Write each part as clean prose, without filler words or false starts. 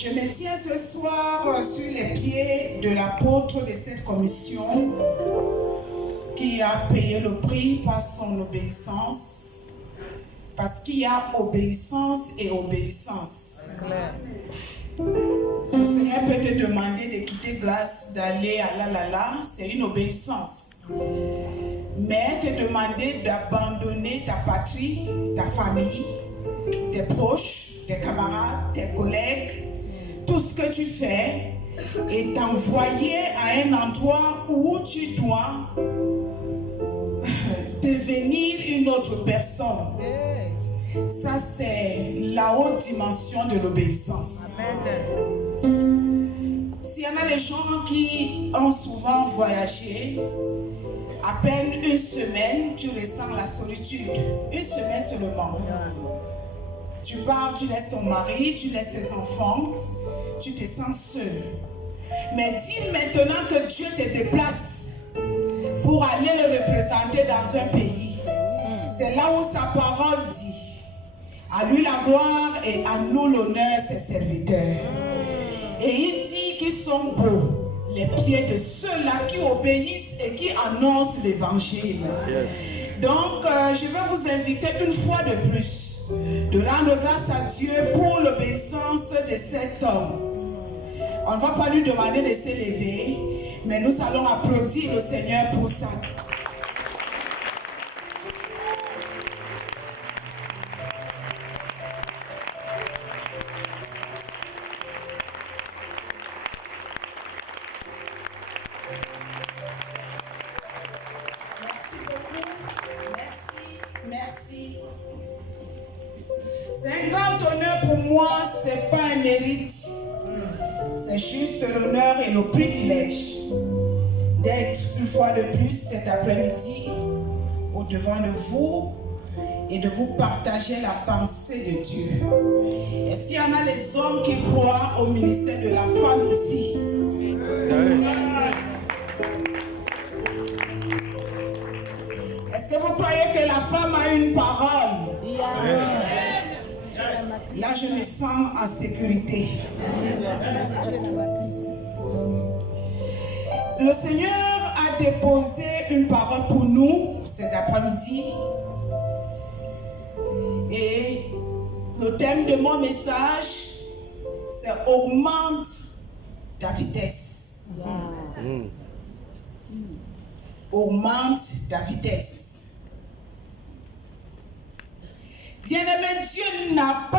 Je me tiens ce soir sur les pieds de l'apôtre de cette commission qui a payé le prix par son obéissance, parce qu'il y a obéissance et obéissance. Le Seigneur peut te demander de quitter Glace, d'aller à la, c'est une obéissance. Mais te demander d'abandonner ta patrie, ta famille, tes proches, tes camarades, tes collègues, tout ce que tu fais, et t'envoyer à un endroit où tu dois devenir une autre personne. Ça, c'est la haute dimension de l'obéissance. S'il y en a les gens qui ont souvent voyagé, à peine une semaine, tu ressens la solitude. Une semaine seulement. Tu pars, tu laisses ton mari, tu laisses tes enfants, tu te sens seul. Mais dis maintenant que Dieu te déplace pour aller le représenter dans un pays. C'est là où sa parole dit: à lui la gloire et à nous l'honneur, ses serviteurs. Et il dit qu'ils sont beaux, les pieds de ceux-là qui obéissent et qui annoncent l'évangile. Donc, je vais vous inviter une fois de plus de rendre grâce à Dieu pour l'obéissance de cet homme. On ne va pas lui demander de s'élever, mais nous allons applaudir le Seigneur pour ça. Merci beaucoup. Merci. C'est un grand honneur pour moi, ce n'est pas un mérite. C'est juste l'honneur et le privilège d'être une fois de plus cet après-midi au devant de vous et de vous partager la pensée de Dieu. Est-ce qu'il y en a les hommes qui croient au ministère de la femme ici? Est-ce que vous croyez que la femme a une parole? Là, je me sens en sécurité. Le Seigneur a déposé une parole pour nous cet après-midi. Et le thème de mon message, c'est « Augmente ta vitesse ». Augmente ta vitesse. Bien-aimé, Dieu n'a pas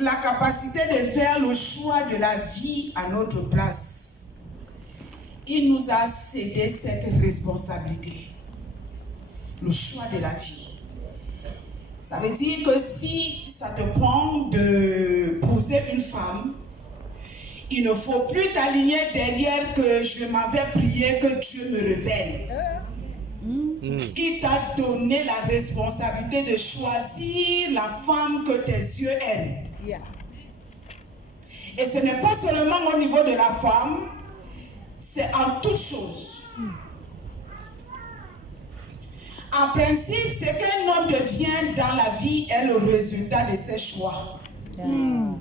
la capacité de faire le choix de la vie à notre place. Il nous a cédé cette responsabilité. Le choix de la vie. Ça veut dire que si ça te prend de poser une femme, il ne faut plus t'aligner derrière que je m'avais prié que Dieu me révèle. Il t'a donné la responsabilité de choisir la femme que tes yeux aiment. Et ce n'est pas seulement au niveau de la femme, c'est en toute chose. En principe, ce qu'un homme devient dans la vie est le résultat de ses choix. Il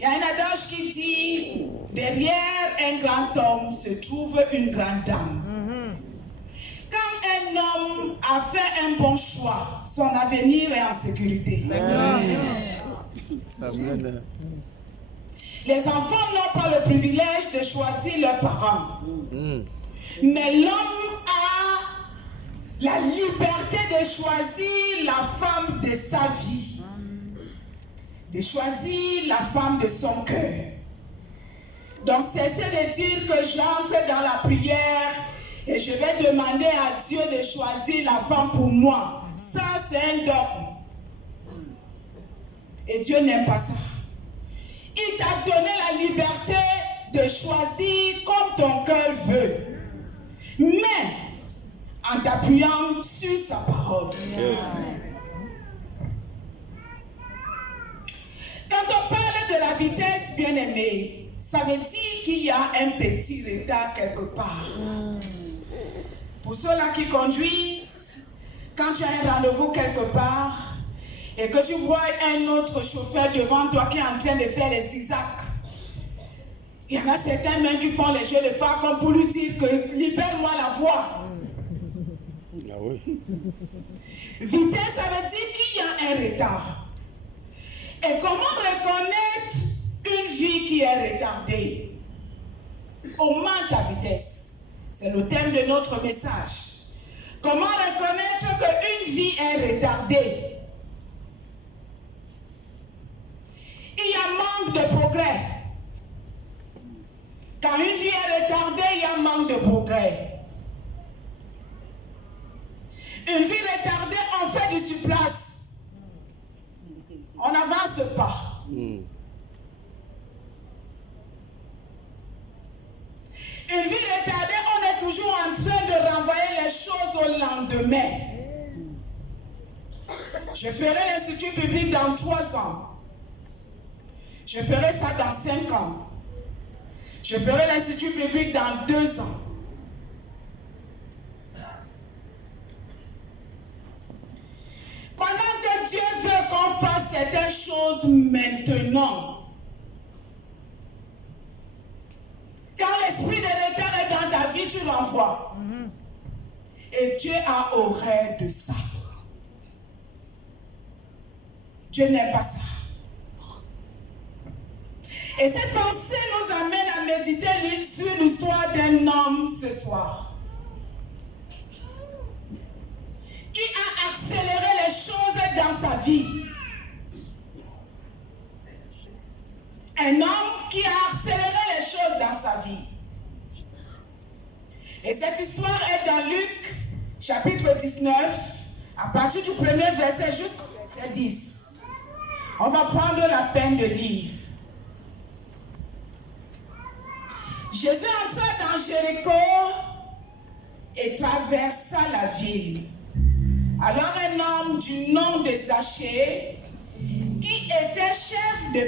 y a un adage qui dit: derrière un grand homme se trouve une grande dame. Quand un homme a fait un bon choix, son avenir est en sécurité. Amen. Les enfants n'ont pas le privilège de choisir leurs parents. Mais l'homme a la liberté de choisir la femme de sa vie. De choisir la femme de son cœur. Donc cessez de dire que j'entre dans la prière et je vais demander à Dieu de choisir la femme pour moi. Ça, c'est un dogme. Et Dieu n'aime pas ça. Il t'a donné la liberté de choisir comme ton cœur veut. Mais en t'appuyant sur sa parole. Quand on parle de la vitesse, bien-aimée, ça veut dire qu'il y a un petit retard quelque part. Pour ceux-là qui conduisent, quand tu as un rendez-vous quelque part, et que tu vois un autre chauffeur devant toi qui est en train de faire les zigzags. Il y en a certains même qui font les jeux de phare comme pour lui dire que libère-moi la voie. Ah oui. Vitesse, ça veut dire qu'il y a un retard. Et comment reconnaître une vie qui est retardée? Augmente ta vitesse. C'est le thème de notre message. Comment reconnaître qu'une vie est retardée? Il y a manque de progrès. Quand une vie est retardée, il y a manque de progrès. Une vie retardée, on fait du surplace. On n'avance pas. Une vie retardée, on est toujours en train de renvoyer les choses au lendemain. Je ferai l'Institut biblique dans 3 ans. Je ferai ça dans 5 ans. Je ferai l'Institut biblique dans 2 ans. Pendant que Dieu veut qu'on fasse certaines choses maintenant, quand l'esprit de retard est dans ta vie, tu l'envoies. Et Dieu a horreur de ça. Dieu n'aime pas ça. Et cette pensée nous amène à méditer sur l'histoire d'un homme ce soir, qui a accéléré les choses dans sa vie. Un homme qui a accéléré les choses dans sa vie. Et cette histoire est dans Luc, chapitre 19, à partir du premier verset jusqu'au verset 10. On va prendre la peine de lire. Jésus entra dans Jéricho et traversa la ville. Alors un homme du nom de Zachée, qui était chef de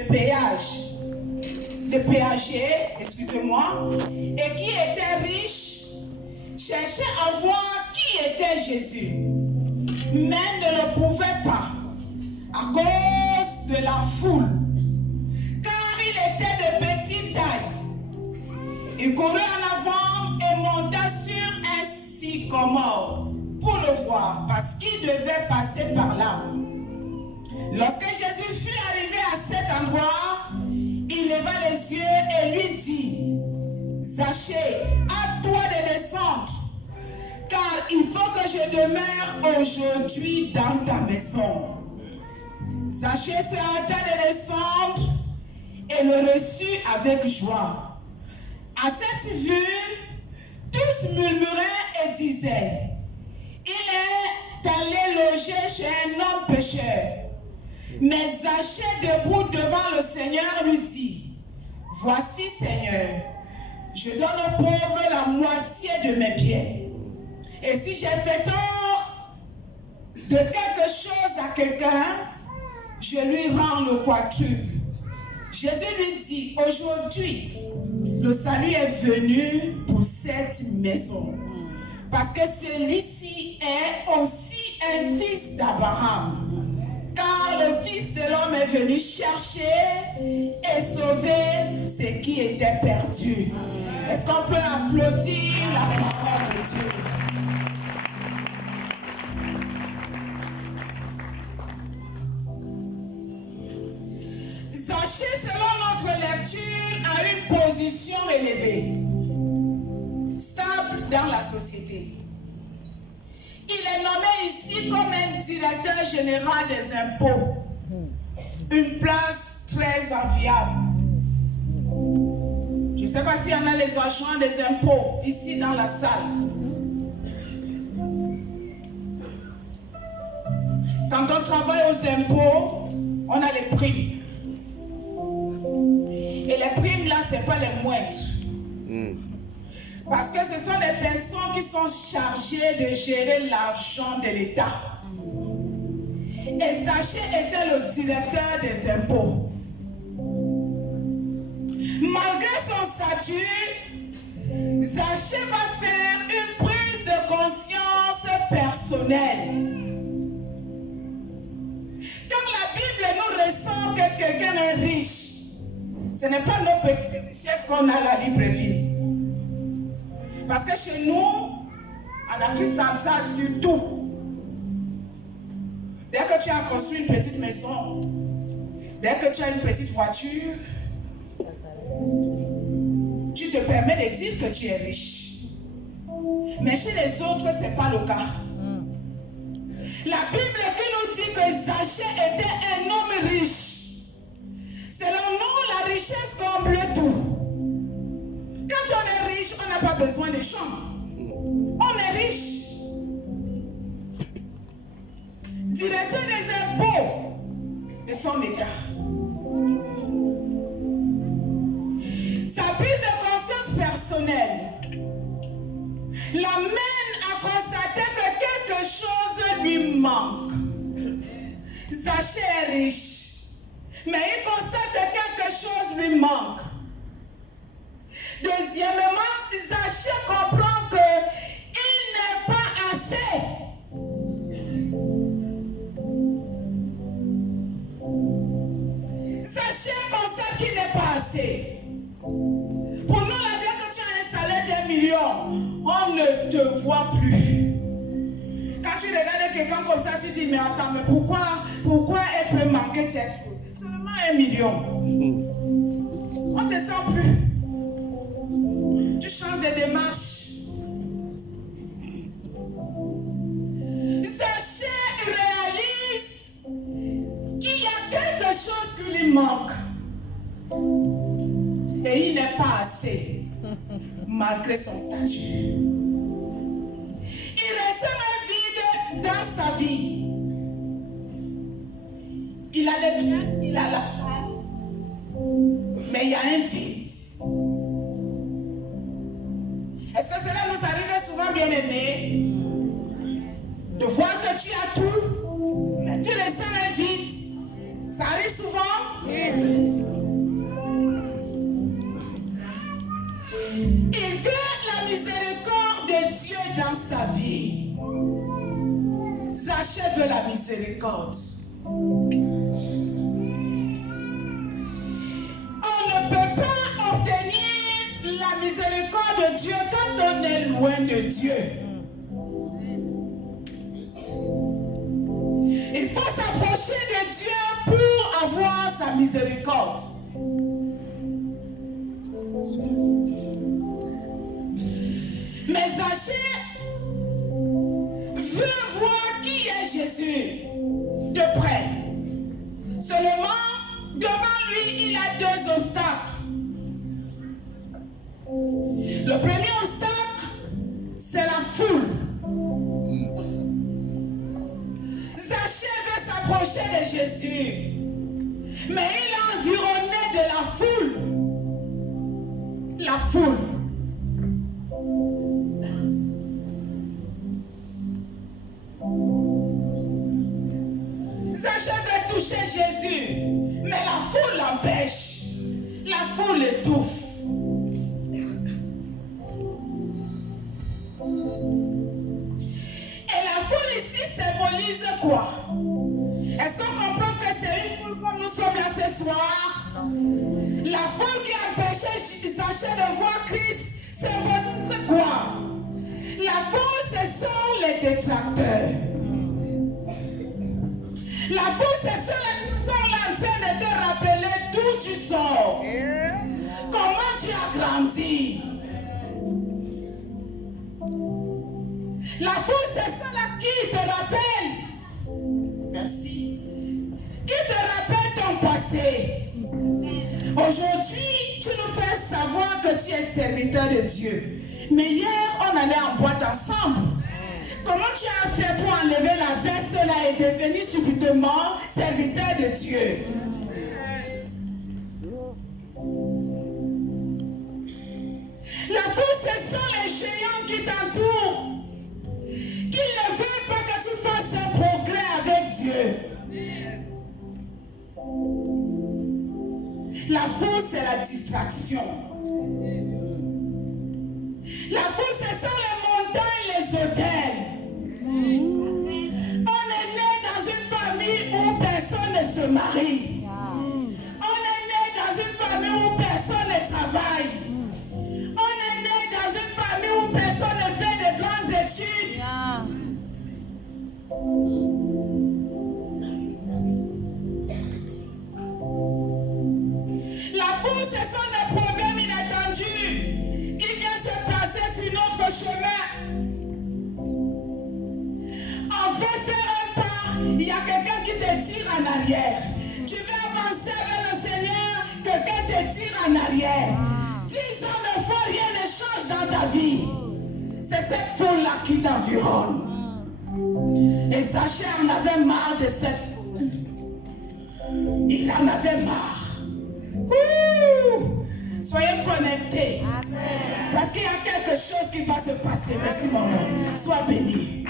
péager, excusez-moi, et qui était riche, cherchait à voir qui était Jésus, mais ne le pouvait pas à cause de la foule, car il était de petite taille. Il courut en avant et monta sur un sycomore pour le voir, parce qu'il devait passer par là. Lorsque Jésus fut arrivé à cet endroit, il leva les yeux et lui dit: Zachée, hâte-toi de descendre, car il faut que je demeure aujourd'hui dans ta maison. Zachée se hâta de descendre et le reçut avec joie. À cette vue, tous murmuraient et disaient: il est allé loger chez un homme pécheur. Mais Zachée, debout devant le Seigneur, lui dit: voici, Seigneur, je donne aux pauvres la moitié de mes biens. Et si j'ai fait tort de quelque chose à quelqu'un, je lui rends le quadruple. Jésus lui dit: aujourd'hui, le salut est venu pour cette maison, parce que celui-ci est aussi un fils d'Abraham. Car le Fils de l'homme est venu chercher et sauver ce qui était perdu. Est-ce qu'on peut applaudir la parole de Dieu? Zachée, selon notre lecture, a une position élevée, stable dans la société. Il est nommé ici comme un directeur général des impôts. Une place très enviable. Je ne sais pas s'il y en a les agents des impôts ici dans la salle. Quand on travaille aux impôts, on a les primes. Et les primes là, ce n'est pas les moindres. Parce que ce sont des personnes qui sont chargées de gérer l'argent de l'État. Et Zachée était le directeur des impôts. Malgré son statut, Zachée va faire une prise de conscience personnelle. Quand sens que quelqu'un est riche, ce n'est pas nos petites richesses qu'on a à la Libreville. Parce que chez nous, en Afrique centrale surtout, dès que tu as construit une petite maison, dès que tu as une petite voiture, tu te permets de dire que tu es riche. Mais chez les autres, ce n'est pas le cas. La Bible qui nous dit que Zachée était un homme riche. Selon nous, la richesse comble tout. Quand on est riche, on n'a pas besoin de chambre. On est riche. Directeur des impôts de son état. Sa prise de conscience personnelle l'amène à constater que quelque chose lui manque. Zachée est riche, mais il constate que quelque chose lui manque. Deuxièmement, Zachée comprend qu'il n'est pas assez. Zachée constate qu'il n'est pas assez. Pour nous, la dès que tu as un salaire d'1 million, on ne te voit plus. Quand tu regardes quelqu'un comme ça, tu dis, mais attends, mais pourquoi elle peut manquer telle chose? Seulement 1 million. On ne te sent plus. Tu changes de démarche. Zachée réalise qu'il y a quelque chose qui lui manque. Et il n'est pas assez, malgré son statut. Il reste un vide dans sa vie. Il a les biens, il a l'argent, mais il y a un vide. Est-ce que cela nous arrive souvent, bien-aimés, de voir que tu as tout, mais tu ressens un vide? Ça arrive souvent? Oui. Il veut la miséricorde de Dieu dans sa vie. Zachée veut la miséricorde. On ne peut pas obtenir la miséricorde de Dieu quand on est loin de Dieu. Il faut s'approcher de Dieu pour avoir sa miséricorde. Mais Zachée veut voir qui est Jésus de près. Seulement, devant lui, il a 2 obstacles. Le premier obstacle, c'est la foule. Zachée veut s'approcher de Jésus, mais il est environné de la foule. La foule. Zachée veut toucher Jésus, mais la foule l'empêche. La foule étouffe. Et la foule ici symbolise quoi? Est-ce qu'on comprend que c'est une foule comme nous sommes là ce soir? La foule qui empêchait Zachée de voir Christ symbolise quoi? La foule, ce sont les détracteurs. La foule, ce sont les qui sont là en train de te rappeler d'où tu sors. Comment tu as grandi. La foule, c'est celle qui te rappelle. Merci. Qui te rappelle ton passé. Aujourd'hui, tu nous fais savoir que tu es serviteur de Dieu. Mais hier, on allait en boîte ensemble. Comment tu as fait pour enlever la veste là et devenir subitement serviteur de Dieu? La foule, ce sont les géants qui t'entourent, qui ne veulent pas que tu fasses un progrès avec Dieu. La foule, c'est la distraction. La foule, ce sont les montagnes, les hôtels. On est né dans une famille où personne ne se marie. solitude. Yeah. La foule, ce sont des problèmes inattendus qui viennent se placer sur notre chemin. On veut faire un pas, il y a quelqu'un qui te tire en arrière. Tu veux avancer vers le Seigneur, quelqu'un te tire en arrière. 10 ans de foi, rien ne change dans ta vie. C'est cette foule-là qui t'environne. Et Zachée en avait marre de cette foule. Il en avait marre. Ouh! Soyez connectés. Amen. Parce qu'il y a quelque chose qui va se passer. Merci mon nom. Sois béni.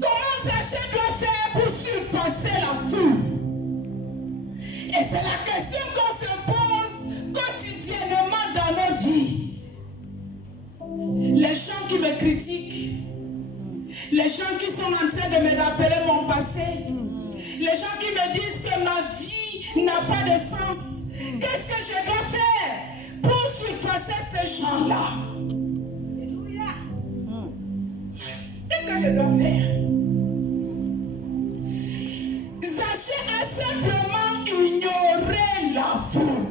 Comment Zachée doit faire pour surpasser la foule? Et c'est la question qu'on se pose quotidiennement dans nos vies. Les gens qui me critiquent, les gens qui sont en train de me rappeler mon passé, les gens qui me disent que ma vie n'a pas de sens, qu'est-ce que je dois faire pour surpasser ces gens-là? Qu'est-ce que je dois faire? Zachée a simplement ignoré la foule.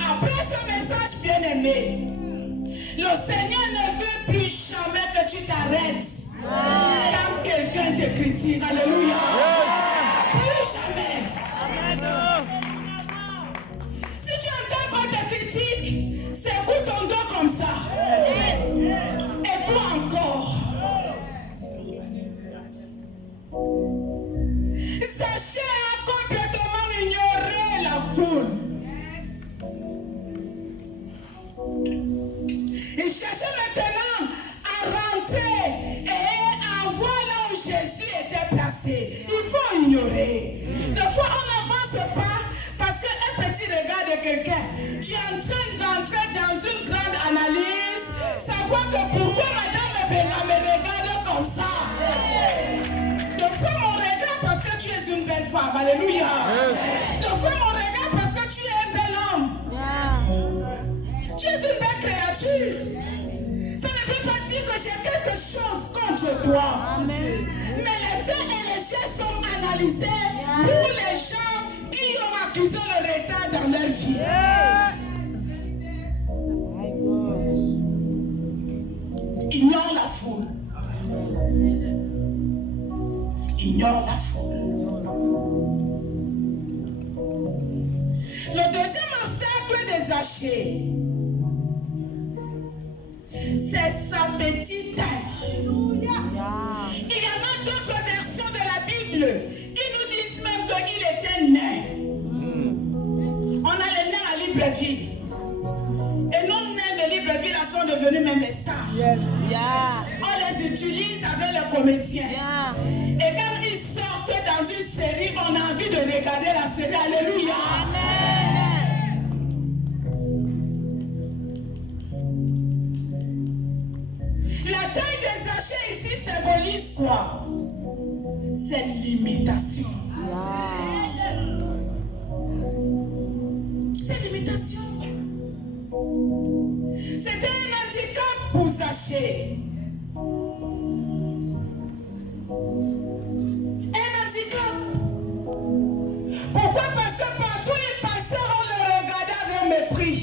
Après ce message bien-aimé, le Seigneur ne veut plus jamais que tu t'arrêtes quand quelqu'un te critique. Alléluia. Plus jamais. Si tu entends qu'on te critique, secoue ton dos comme ça. Et toi encore. Zachée a complètement ignoré la foule. Il cherchait maintenant à rentrer et à voir là où Jésus était placé. Il faut ignorer. Des fois, on n'avance pas parce qu'un petit regard de quelqu'un, tu es en train d'entrer dans une grande analyse, savoir que pourquoi Madame Benga me regarde comme ça. Des fois, mon regard parce que tu es une belle femme. Alléluia. Des fois, mon regard parce que tu es un bel homme. Tu es une belle créature. Ça ne veut pas dire que j'ai quelque chose contre toi. Amen. Mais les faits et les gestes sont analysés pour les gens qui ont accusé le retard dans leur vie. Ignore la foule. Ignore la foule. Le deuxième obstacle des Zachée, c'est sa petite taille. Il y en a d'autres versions de la Bible qui nous disent même qu'il était nain. On a les nains à Libreville. Et nos nains de Libreville sont devenus même des stars. On les utilise avec les comédiens. Et quand ils sortent dans une série, on a envie de regarder la série. Alléluia. Amen. La taille des Zachée ici symbolise quoi? C'est l'imitation. C'est l'imitation. C'était un handicap pour Zachée. Un handicap. Pourquoi? Parce que partout il passait, on le regardait avec mépris.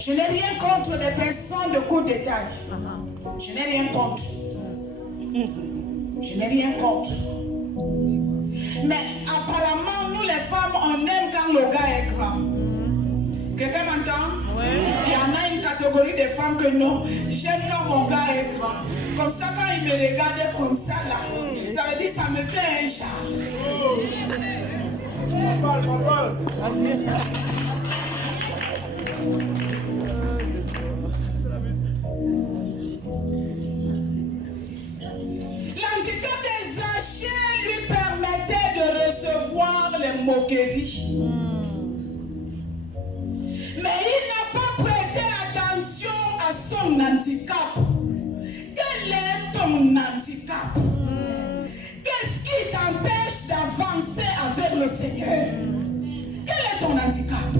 Je n'ai rien contre les personnes de court détail. Je n'ai rien contre. Je n'ai rien contre. Mais apparemment, nous les femmes, on aime quand le gars est grand. Quelqu'un m'entend? Il y en a une catégorie de femmes que non. J'aime quand mon gars est grand. Comme ça, quand il me regarde comme ça, là, ça veut dire que ça me fait un charme. L'handicap des Zachée lui permettait de recevoir les moqueries. Mais il n'a pas prêté handicap? Quel est ton handicap? Qu'est-ce qui t'empêche d'avancer avec le Seigneur? Quel est ton handicap?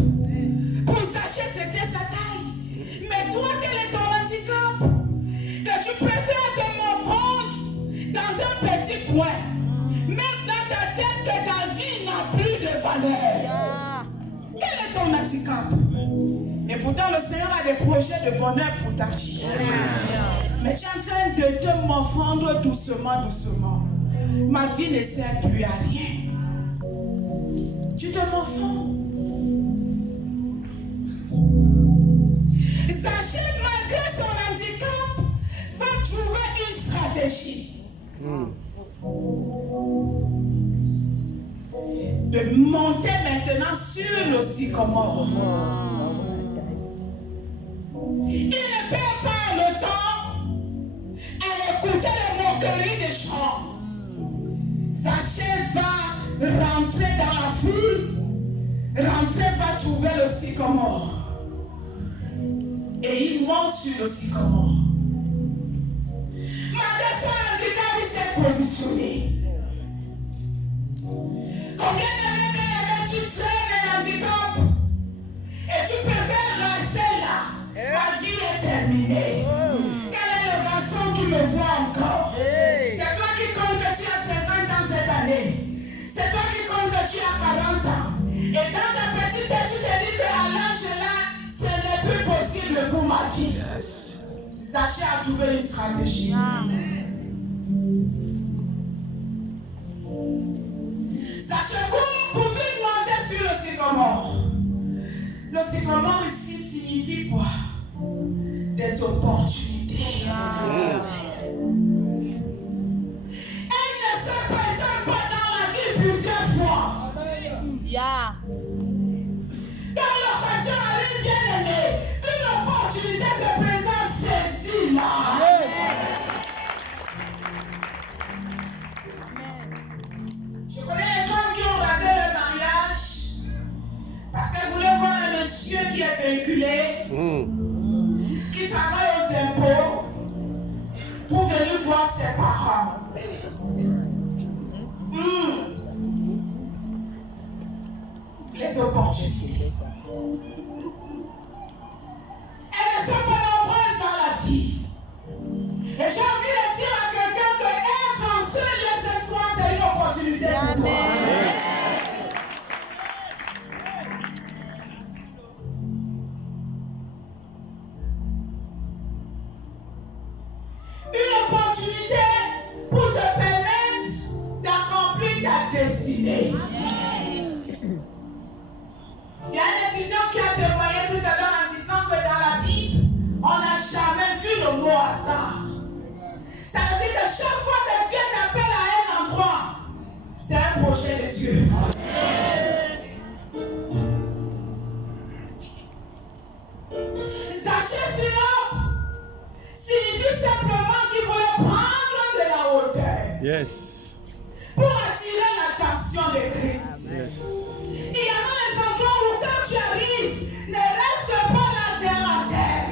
Pour Zachée, c'était sa taille. Mais toi, quel est ton handicap? Que tu préfères te morfondre dans un petit coin. Mettre dans ta tête que ta vie n'a plus de valeur. Quel est ton handicap? Et pourtant, le Seigneur a des projets de bonheur pour ta vie. Mais tu es en train de te morfondre doucement, doucement. Ma vie ne sert plus à rien. Tu te morfonds. Zachée, malgré son handicap, va trouver une stratégie. De monter maintenant sur le sycomore. Il ne perd pas le temps à écouter les moqueries des gens. Zachée va rentrer dans la foule, va trouver le sycomore. Et il monte sur le sycomore. Malgré son handicap, il s'est positionné. Combien d'années, bien aimé, tu traînes un handicap et tu préfères rester là? Ma vie est terminée. Quel est le garçon qui me voit encore? C'est toi qui compte que tu as 50 ans cette année. C'est toi qui compte que tu as 40 ans. Et dans ta petite tête, tu te dis qu'à l'âge là, ce n'est plus possible pour ma vie. Zachée a trouvé une stratégie. Zachée court pour vite monter sur le sycomore. Le sycomore ici signifie quoi? Des opportunités. Elle ne se présente pas dans la vie plusieurs fois. Quand l'occasion arrive, bien aimé, une opportunité se présente, saisis-la. Je connais les femmes qui ont raté leur mariage parce qu'elles voulaient voir un monsieur qui est véhiculé, qui travaille aux impôts pour venir voir ses parents. Les opportunités. Elles ne sont pas nombreuses dans la vie. Et j'ai envie de dire à quelqu'un que être en ce lieu ce soir, c'est une opportunité pour toi. Une opportunité pour te permettre d'accomplir ta destinée. Il y a un étudiant qui a témoigné tout à l'heure en disant que dans la Bible, on n'a jamais vu le mot hasard. Ça veut dire que chaque fois que Dieu t'appelle à un endroit, c'est un projet de Dieu. Zachée sur l'arbre signifie simplement qu'il voulait prendre de la hauteur. Yes. Pour attirer l'attention de Christ. Yes. Il y a des endroits où quand tu arrives, ne reste pas la terre à terre.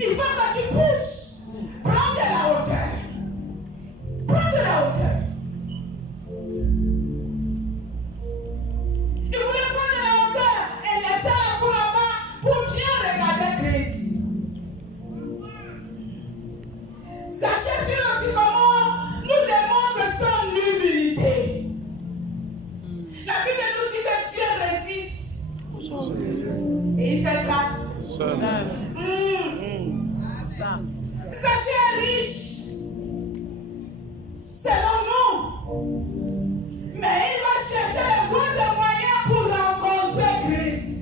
Il faut que tu pousses. Prends de la hauteur. Prends de la hauteur. Il voulait prendre de la hauteur et laisser la foule là-bas pour bien regarder Christ. Zachée sur le sycomore nous démontre son humilité. La Bible nous dit que Dieu résiste et il fait grâce. Zachée est riche, c'est l'homme, mais il va chercher les voies et moyens pour rencontrer Christ.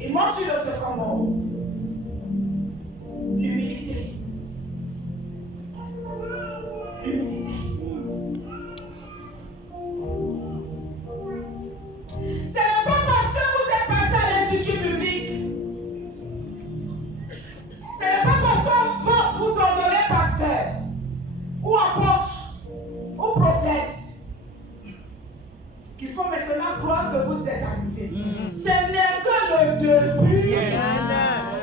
Il monte sur le sycomore. L'humilité. L'humilité. Ce n'est pas parce que vous êtes passé à l'institut public. Ce n'est pas parce qu'on va vous ordonner pasteur, ou apôtre, ou prophète, qu'il faut maintenant croire que vous êtes arrivé. Ce n'est que le début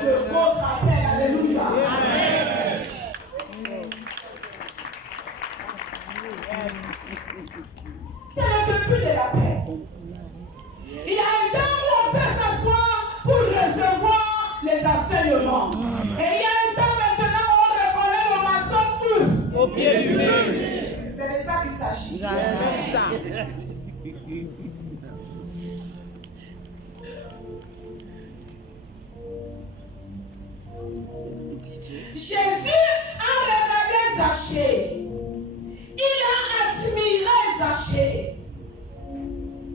de votre appel Au pied du mur. C'est de ça qu'il s'agit. Jésus a regardé Zachée. Il a admiré Zachée.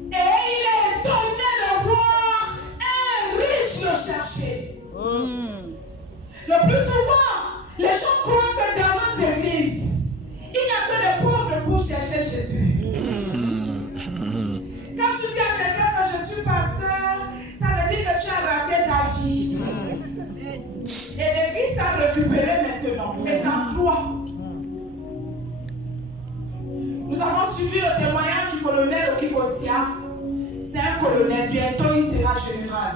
Et il est étonné de voir un riche le chercher. Le plus souvent, les gens croient que dans nos églises, il n'y a que les pauvres pour chercher Jésus. Quand tu dis à quelqu'un que je suis pasteur, ça veut dire que tu as raté ta vie. Et l'église t'a récupéré maintenant et t'emploie. Nous avons suivi le témoignage du colonel Okikosia. C'est un colonel, bientôt il sera général.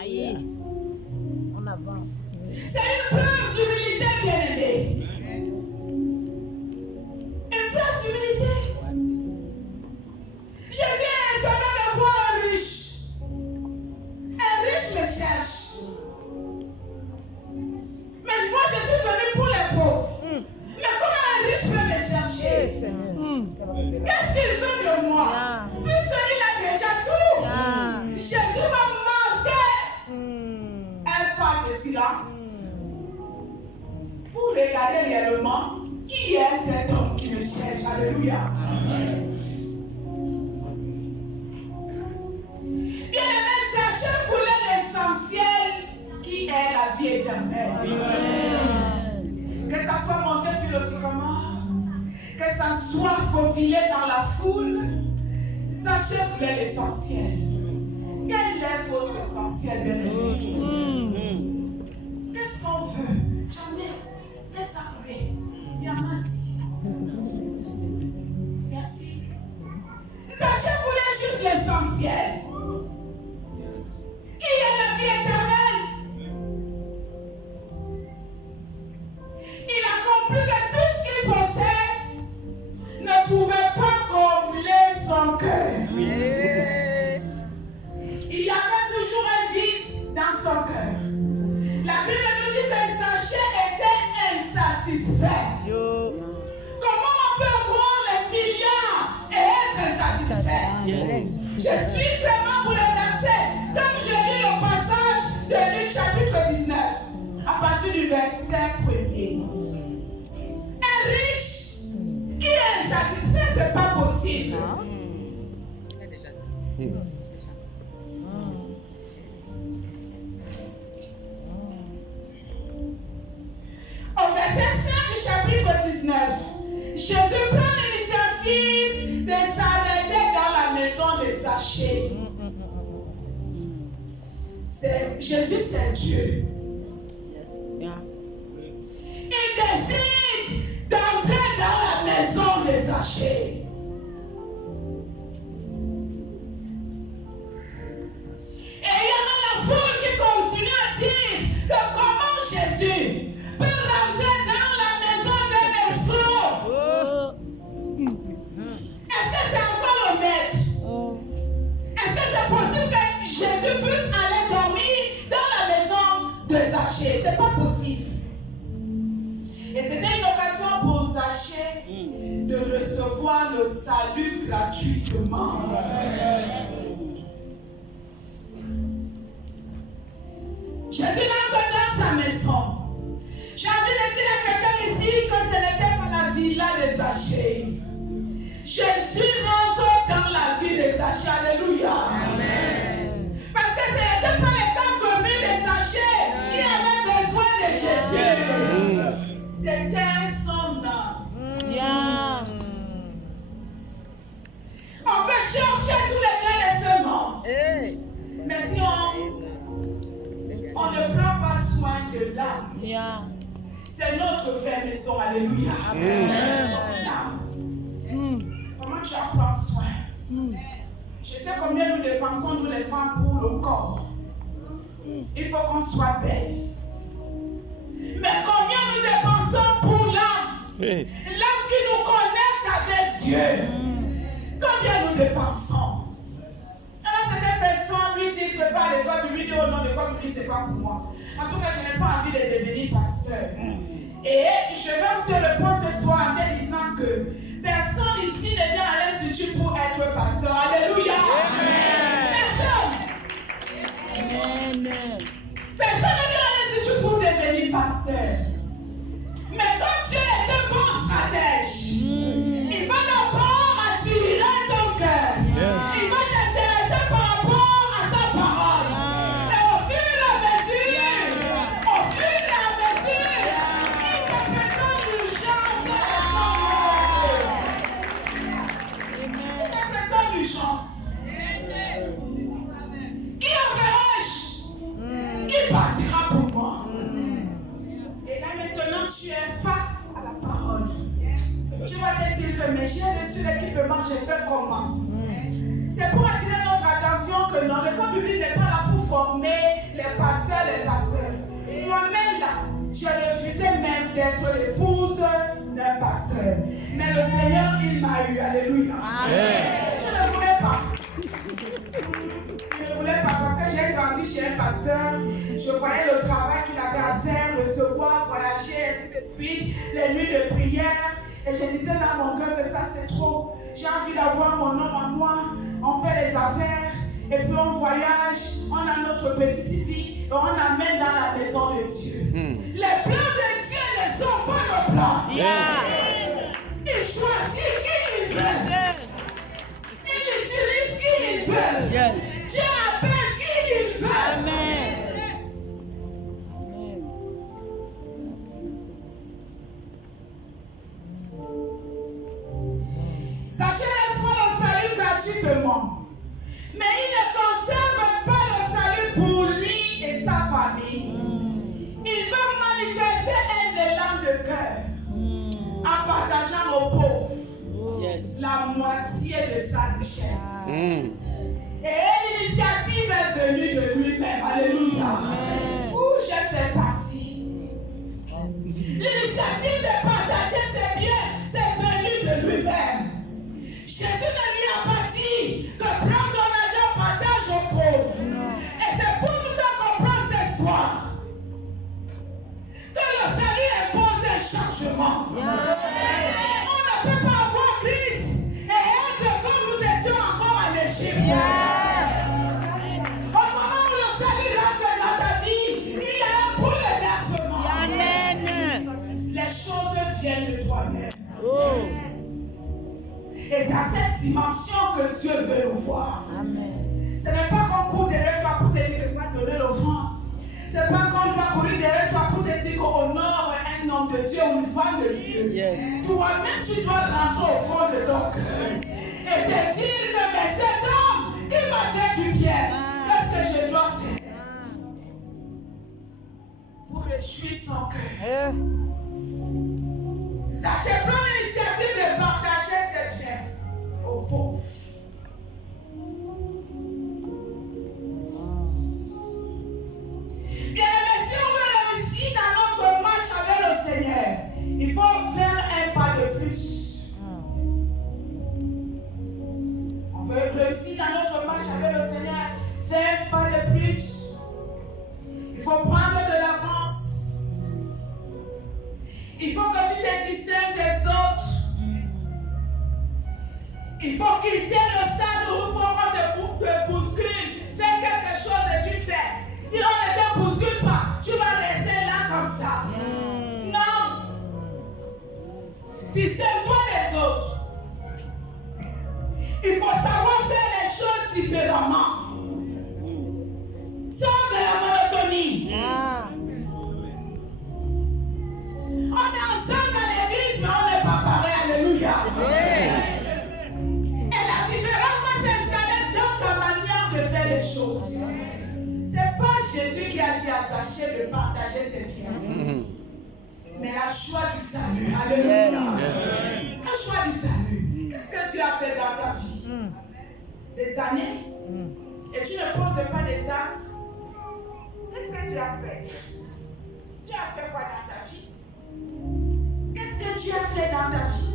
Aïe, on avance. C'est une preuve d'humilité, bien-aimé. Une preuve d'humilité. Jésus est étonné de voir un riche. Un riche me cherche. Mais moi, je suis venu pour les pauvres. Mais comment un riche peut me chercher? Qu'est-ce qu'il veut de moi? Puisqu'il a déjà tout. Jésus va marquer un pas de silence pour regarder réellement qui est cet homme qui me cherche. Alléluia. Bien-aimé, Zachée voulait l'essentiel qui est la vie éternelle. Que ça soit monté sur le sycomore, que ça soit faufilé dans la foule, Zachée voulait l'essentiel. Quel est votre essentiel, bien-aimé? Qu'est-ce qu'on veut? J'en ai. Laisse arriver. Bien, merci. Merci. Zachée voulait juste l'essentiel. Qui est la vie éternelle? Il a compris que tout ce qu'il possède ne pouvait pas combler son cœur. Il y avait toujours un vide dans son cœur. La Bible nous dit que Zachée était insatisfait. Comment on peut avoir les milliards et être insatisfait? Je suis vraiment pour le verset. Comme je lis le passage de Luc chapitre 19, à partir du verset 1er. Un riche qui est insatisfait, c'est pas possible. Au verset 5 du chapitre 19, Jésus prend l'initiative de s'arrêter dans la maison de Zachée. Jésus, c'est Dieu. Il décide d'entrer dans la maison de Zachée. Et il y a la foule qui continue à dire que comment Jésus peut rentrer dans la maison d'un escroc. Est-ce que c'est encore le maître? Est-ce que c'est possible que Jésus puisse aller dormir dans la maison de Zachée? C'est pas possible. Et c'était une occasion pour Zachée de recevoir le salut gratuitement. Jésus entre dans sa maison. J'ai envie de dire à quelqu'un ici que ce n'était pas la villa de Zachée. Jésus rentre dans la vie de Zachée. Alléluia. Amen. Parce que ce n'était pas les 4000 de Zachée qui avaient besoin de Jésus. C'était son âme. On peut chercher tous les biens de ce monde. Mais si on ne prend pas soin de l'âme, c'est notre vraie maison. Alléluia. L'âme. Comment tu en prends soin? Je sais combien nous dépensons, nous les femmes, pour le corps. Il faut qu'on soit belle. Mais combien nous dépensons pour l'âme? L'âme qui nous connecte avec Dieu. Combien nous dépensons? Alors cette personne lui dit que veux pas à l'école biblique, dis au nom de l'école biblique, c'est pas pour moi. En tout cas, je n'ai pas envie de devenir pasteur. Et je vais te répondre ce soir en te disant que personne ici ne vient à l'institut pour être pasteur. Alléluia. Personne. Personne ne vient à l'institut pour devenir pasteur. Mais comme Dieu est un bon stratège, il va d'abord attirer ton cœur. Il va t'intéresser par rapport à sa parole. Et au fur et à mesure, il te présente l'urgence de son œuvre. Il te présente l'urgence. Qui enverrai-je? Qui partira pour moi? Et là maintenant, tu es face à la parole. Tu vas te dire que mais j'ai reçu l'équipement, j'ai fait comment? C'est pour attirer notre attention que non, l'école biblique n'est pas là pour former les pasteurs. Moi-même là, j'ai refusé même d'être l'épouse d'un pasteur. Mais le Seigneur, il m'a eu. Alléluia. Je ne voulais pas. Je ne voulais pas parce que j'ai grandi chez un pasteur. Je voyais le travail qu'il avait à faire, recevoir, voyager, ainsi de suite, les nuits de prière. Et je disais dans mon cœur que ça c'est trop. J'ai envie d'avoir mon homme à moi. On fait les affaires et puis on voyage. On a notre petite vie et on amène dans la maison de Dieu. Les plans de Dieu ne sont pas nos plans. Il choisit qui il veut. Il utilise qui il veut. Dieu appelle qui il veut. Amen. Sachez reçoit le salut gratuitement. Mais il ne conserve pas le salut pour lui et sa famille. Il va manifester un élan de cœur en partageant aux pauvres la moitié de sa richesse. Et l'initiative est venue de lui-même. Alléluia. J'aime cette partie. L'initiative de partager ses biens, c'est venu de lui-même. Jésus ne lui a pas dit que prends ton argent, partage aux pauvres. Et c'est pour nous faire comprendre ce soir que le salut impose un changement. On ne peut pas avoir Christ et être comme nous étions encore en Égypte. Au moment où le salut rentre dans ta vie, il y a un bouleversement. Les choses viennent de toi-même. Et c'est à cette dimension que Dieu veut nous voir. Ce n'est pas qu'on court derrière toi pour te dire que tu vas donner l'offrande. Ce n'est pas qu'on doit courir derrière toi pour te dire qu'on honore un homme de Dieu ou une femme de Dieu. Toi-même, tu dois rentrer au fond de ton cœur et te dire que mais cet homme qui m'a fait du bien, qu'est-ce que je dois faire pour réjouir son cœur? Sachez prendre l'initiative de partager ses biens aux pauvres. Bien aimé, si on veut réussir dans notre marche avec le Seigneur, il faut faire un pas de plus. On veut réussir dans notre marche avec le Seigneur, faire un pas de plus. Il faut prendre de l'avance. Il faut que tu te distingues des autres. Il faut quitter le stade où il faut qu'on te bouscule. Fais quelque chose et tu fais. Si on ne te bouscule pas, tu vas rester là comme ça. Non. Distingue-toi des autres. Il faut savoir faire les choses différemment. Sors de la monotonie. On est ensemble dans l'église, mais on n'est pas pareil. Alléluia. Et la différence va s'installer dans ta manière de faire les choses. Ce n'est pas Jésus qui a dit à Zachée de partager ses biens, mais la joie du salut. Alléluia. La joie du salut. Qu'est-ce que tu as fait dans ta vie? Des années? Et tu ne poses pas des actes? Qu'est-ce que tu as fait? Tu as fait quoi dans ta vie? Qu'est-ce que tu as fait dans ta vie?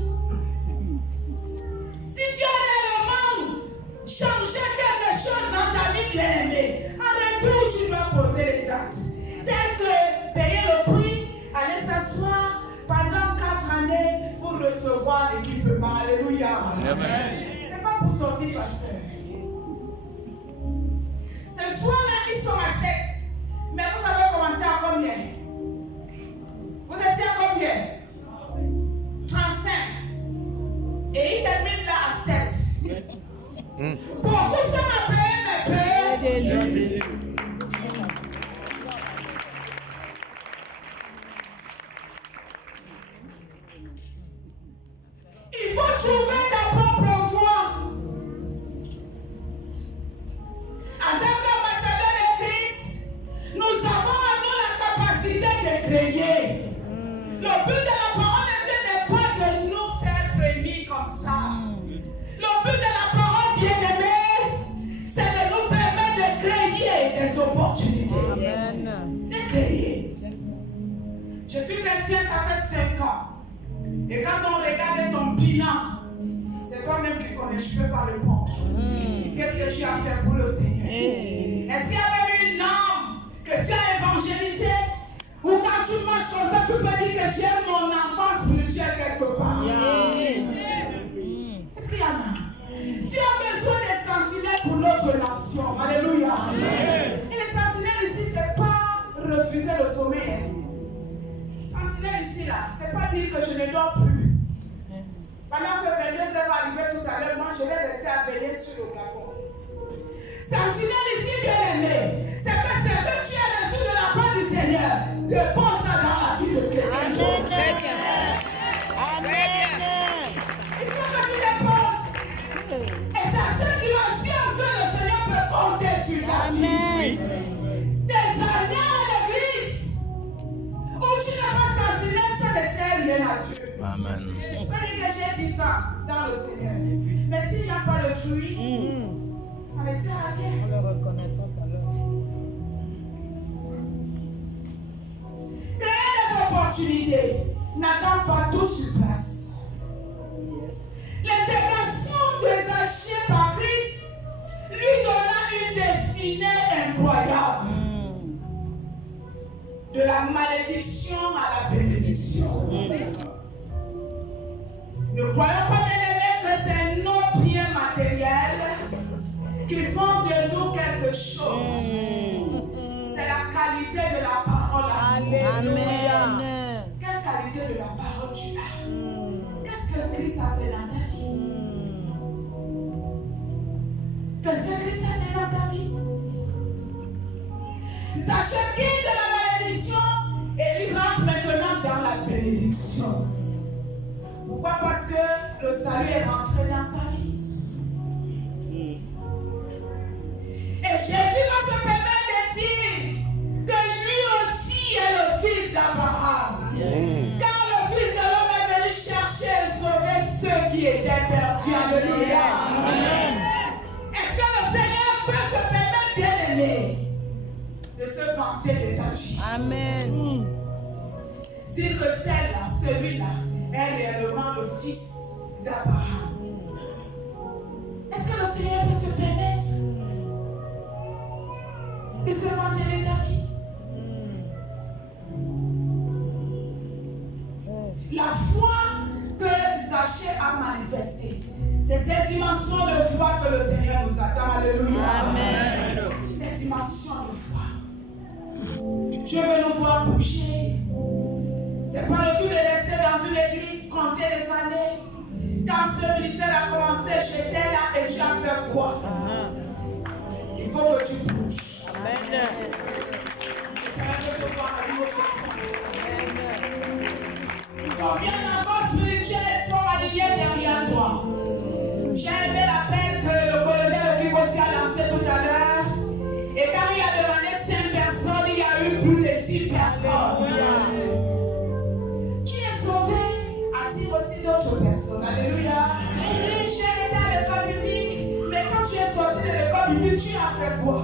Si tu as réellement changé quelque chose dans ta vie, bien-aimée, recevoir l'équipement. Alléluia. C'est pas pour sortir, pasteur. Ce soir-là, ils sont à 7. Mais vous avez commencé à combien? Vous étiez à combien? 35. Et ils terminent là à 7. Pour tout ça, m'a payé mes payés. Il faut trouver ta propre voie. En tant qu'ambassadeur de Christ, nous avons en nous la capacité de créer. Le but de la parole de Dieu n'est pas de nous faire frémir comme ça. Le but de la parole, bien-aimée, c'est de nous permettre de créer des opportunités. De créer. Je suis chrétien, ça fait 5 ans. Et quand on regarde ton bilan, c'est toi-même qui connais, je ne peux pas répondre. Qu'est-ce que tu as fait pour le Seigneur? Est-ce qu'il y a même une âme que tu as évangélisée? Ou quand tu marches comme ça, tu peux dire que j'ai mon enfant spirituel quelque part? Est-ce qu'il y en a? Tu as besoin des sentinelles pour notre nation. Alléluia. Et les sentinelles ici, ce n'est pas refuser le sommeil. Sentinelle ici, là, c'est pas dire que je ne dors plus. Pendant que 22h va arriver tout à l'heure, moi je vais rester à veiller sur le Gabon. Sentinelle ici, bien aimé, c'est que tu as reçu de la part du Seigneur. Dépose ça dans la vie de quelqu'un. Amen. Il faut que tu déposes. Et c'est à cette dimension que le Seigneur peut compter sur ta vie. Des années à l'église où tu n'as pas sentinelle, ça ne sert rien à Dieu. Amen. Tu peux dire que j'ai 10 ans dans le Seigneur. Mais s'il n'y a pas le fruit, ça ne sert à rien. On le reconnaîtra tout à l'heure. Créer des opportunités. N'attends pas tout sur place. L'intégration des Zachée par Christ lui donna une destinée incroyable. De la malédiction à la bénédiction. Ne croyons pas, bien-aimés, que c'est nos biens matériels qui font de nous quelque chose. C'est la qualité de la parole à nous. Amen. Quelle qualité de la parole tu as? Qu'est-ce que Christ a fait dans ta vie? Qu'est-ce que Christ a fait dans ta vie? Zachée quitte de la malédiction et il rentre maintenant dans la bénédiction. Pourquoi? Parce que le salut est rentré dans sa vie. Et Jésus va se permettre de dire que lui aussi est le fils d'Abraham. Car le fils de l'homme est venu chercher et sauver ceux qui étaient perdus. Alléluia. Est-ce que le Seigneur peut se permettre, bien-aimé, de se vanter de ta vie? Amen. Dire que celle-là, celui-là, est réellement le fils d'Abraham. Est-ce que le Seigneur peut se permettre de se vanter de ta vie? La foi que Zachée a manifestée, c'est cette dimension de foi que le Seigneur nous attend. Alléluia. Amen. Cette dimension de foi. Dieu veut nous voir bouger. C'est pas le tout de rester dans une église, compter les années. Quand ce ministère a commencé, j'étais là et tu as fait quoi? Il faut que tu bouges. Amen. Combien d'enfants spirituels sont alignés derrière toi? J'ai aimé l'appel que le colonel Okikosi a lancé tout à l'heure. Et quand il a demandé 5 personnes, il y a eu plus de 10 personnes. Tu es sauvé, attire aussi d'autres personnes. Alléluia. J'ai été à l'école biblique, mais quand tu es sorti de l'école biblique, tu as fait quoi?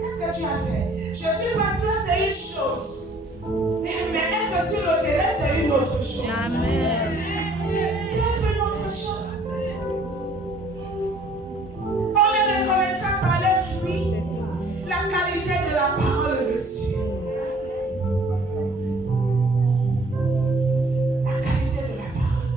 Qu'est-ce que tu as fait? Je suis pasteur, c'est une chose. Mais être sur le terrain, c'est une autre chose. Amen. C'est être une autre chose. On les reconnaîtra par leurs fruits, la qualité de la parole reçue. La qualité de la parole.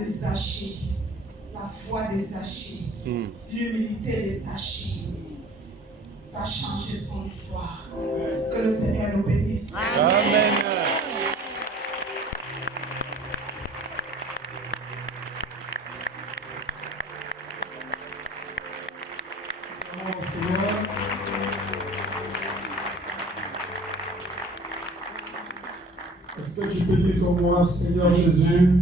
de Zachée, la foi de Zachée, l'humilité de Zachée, ça a changé son histoire. Que le Seigneur nous bénisse. Amen. Seigneur. Est-ce que tu peux dire comme moi, Seigneur Jésus,